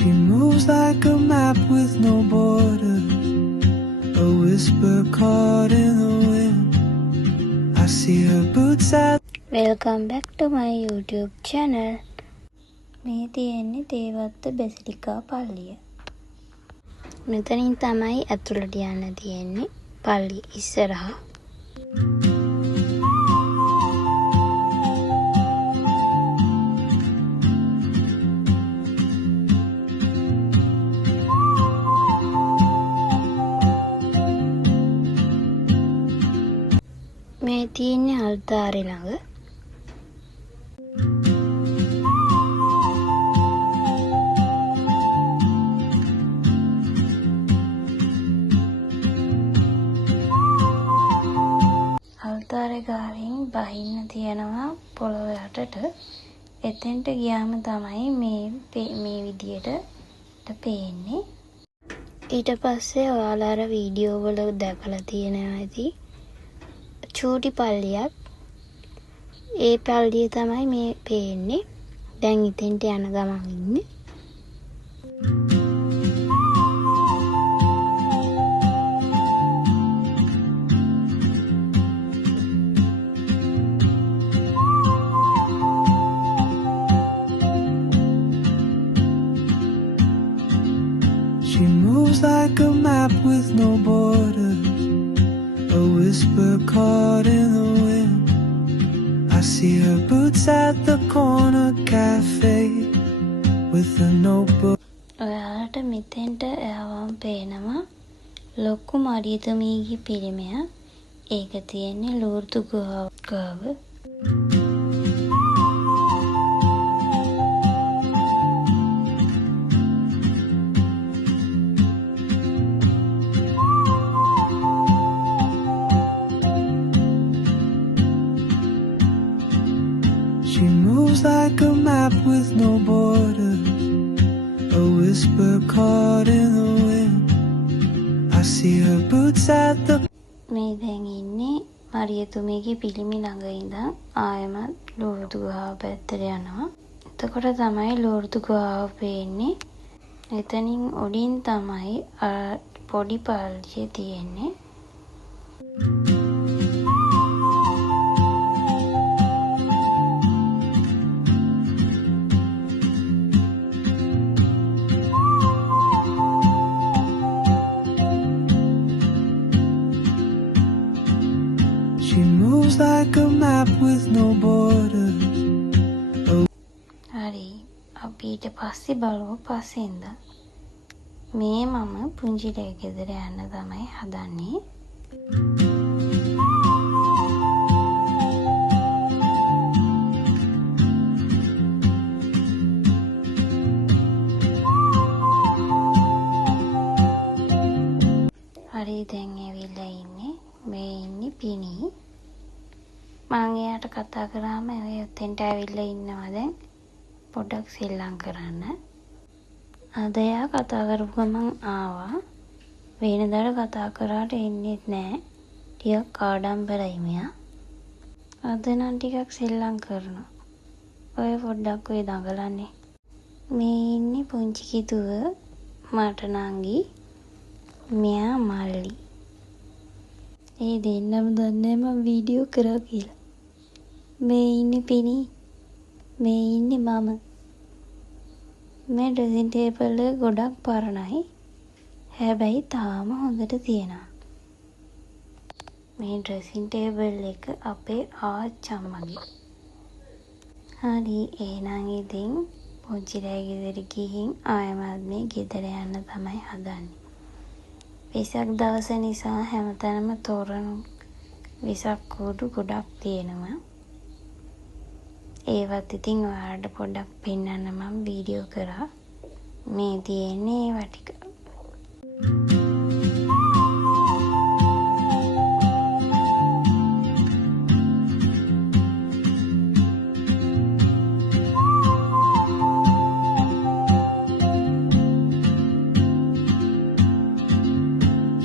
She moves like a map with no borders, a whisper caught in the wind. I see her boots at. Welcome back to my YouTube channel. මේ තියෙන්නේ තේවත්ත බැසිලිකා පල්ලිය. මෙතනින් තමයි ඇතුළට යන්න තියෙන්නේ පල්ලිය ඉස්සරහා. මේ තියෙන්නේ අල්තාරේ ළඟ. අල්තාරේ ගාවින් බහින්න තියනවා පොළොව යටට. එතෙන්ට ගියාම තමයි මේ විදියට පේන්නේ. ඊට පස්සේ ඔයාලා අර වීඩියෝ වල දැකලා තියෙනවා ඇති චූටි පල්ලියක්. ඒ පල්ලිය තමයි මේ පේන්නේ. දැන් ඉතින්ට යන ගමන් ඉන්නේ. She moves like a map with no borders, a whisper caught in the wind. I see her boots at the corner cafe with a notebook. ඔයාලට මෙතෙන්ට ආවම පේනවා ලොකු මරියතුමීගේ පිළිමයක්. ඒක තියෙන්නේ ලූර්දු ගුහාව. She moves like a map with no borders, a whisper caught in the wind. I see her boots at the. මේ දැන් ඉන්නේ මරියතුමීගේ පිළිමි ළඟ ඉඳන් ආයමත් ලූර්දු ගුහාව පැත්තට යනවා. එතකොට තමයි ලූර්දු ගුහාව පේන්නේ. එතනින් උඩින් තමයි පොඩි පල්ලිය තියෙන්නේ. She moves like a map with no borders. හරි අපි ඊට පස්සේ බලමු පස්සෙන්ද. මේ මම පුංචිලේ ගෙදර යන්න තමයි හදන්නේ. හරි දැන් ඇවිල්ලා ඉන්නේ. මේ ඉන්නේ පිනි. මම එයාට කතා කරාම එයා එතෙන්ට ඇවිල්ලා ඉන්නවා දැන්. පොඩ්ඩක් සෙල්ලම් කරන්න. අද එයා කතා කරපු ගමන් ආවා. වෙනදාට කතා කරාට එන්නේත් නැහැ. ටිකක් ආඩම්බරයි මෙයා. අද නම් ටිකක් සෙල්ලම් කරනවා. ඔය පොඩ්ඩක් ඔය දඟලන්නේ. මේ ඉන්නේ පුංචි කිතුව මට නංගි. මෙයා මල්ලි. ඒ දෙන්නම දන්නේ මම වීඩියෝ කරා කියලා. මේ ඉන්නේ පිනි. මේ ඉන්නේ මම. මේ ඩ්‍රෙසින් ටේබල් එක ගොඩක් පරණයි. හැබැයි තාම හොඳට තියෙනවා. මේ ඩ්‍රෙසින් ටේබල් එක අපේ ආච්චම්මගේ. හරි එහෙනම් ඉතින් පුංචිලා ගෙදර ගිහින් ආයමත් මේ ගෙදර යන්න තමයි හදන්නේ. වෙසක් දවස නිසා හැමතැනම තෝරන වෙසක් කූඩු ගොඩක් තියෙනවා. ඒවත් ඉතින් ඔයාලට පොඩ්ඩක් පෙන්නන්න මම වීඩියෝ කරා. මේ තියෙන්නේ ඒවා ටික.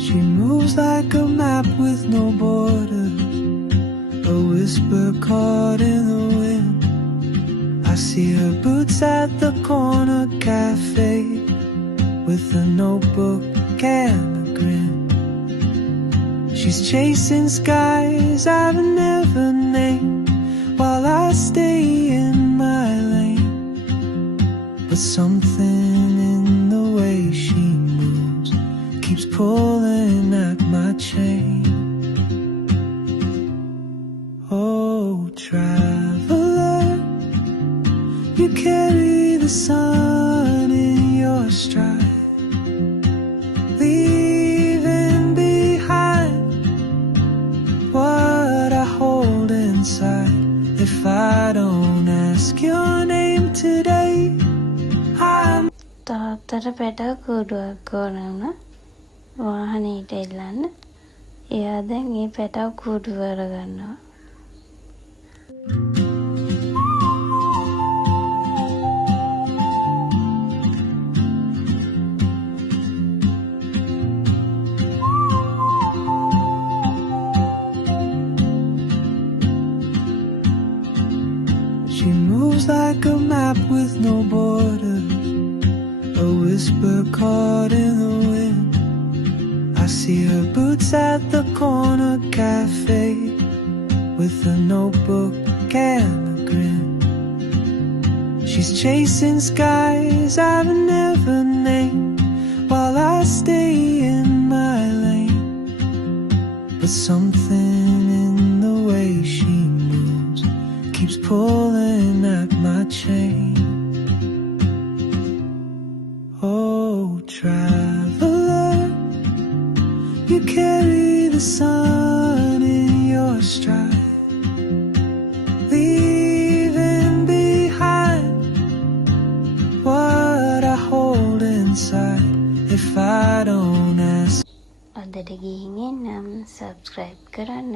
She moves like a map with no borders, a whisper caught in the wind. I see her boots at the corner cafe with a notebook and a grin. She's chasing skies I've never named while I stay in my lane. But something in the way she moves keeps pulling at my chain. Oh, traveler, you carry the sun in your stride, leaving behind what I hold inside. If I don't ask your name today, I'm තාත්තට පැටව කූඩුවක් ඕන වුණා වාහනේට එල්ලන්න. එයා දැන් ඒ පැටව කූඩුව අරගන්නවා. She moves like a map with no borders, a whisper caught in the wind. I see her boots at the corner cafe with a notebook and a grin. She's chasing skies I've never named while I stay in my lane. But something in the way she moves keeps pulling at my chain. Oh, traveler, you carry the sun in your stride, leaving behind what I hold inside. If I don't ask. අදට ගිහින් එන්නම්. Subscribe කරන්න.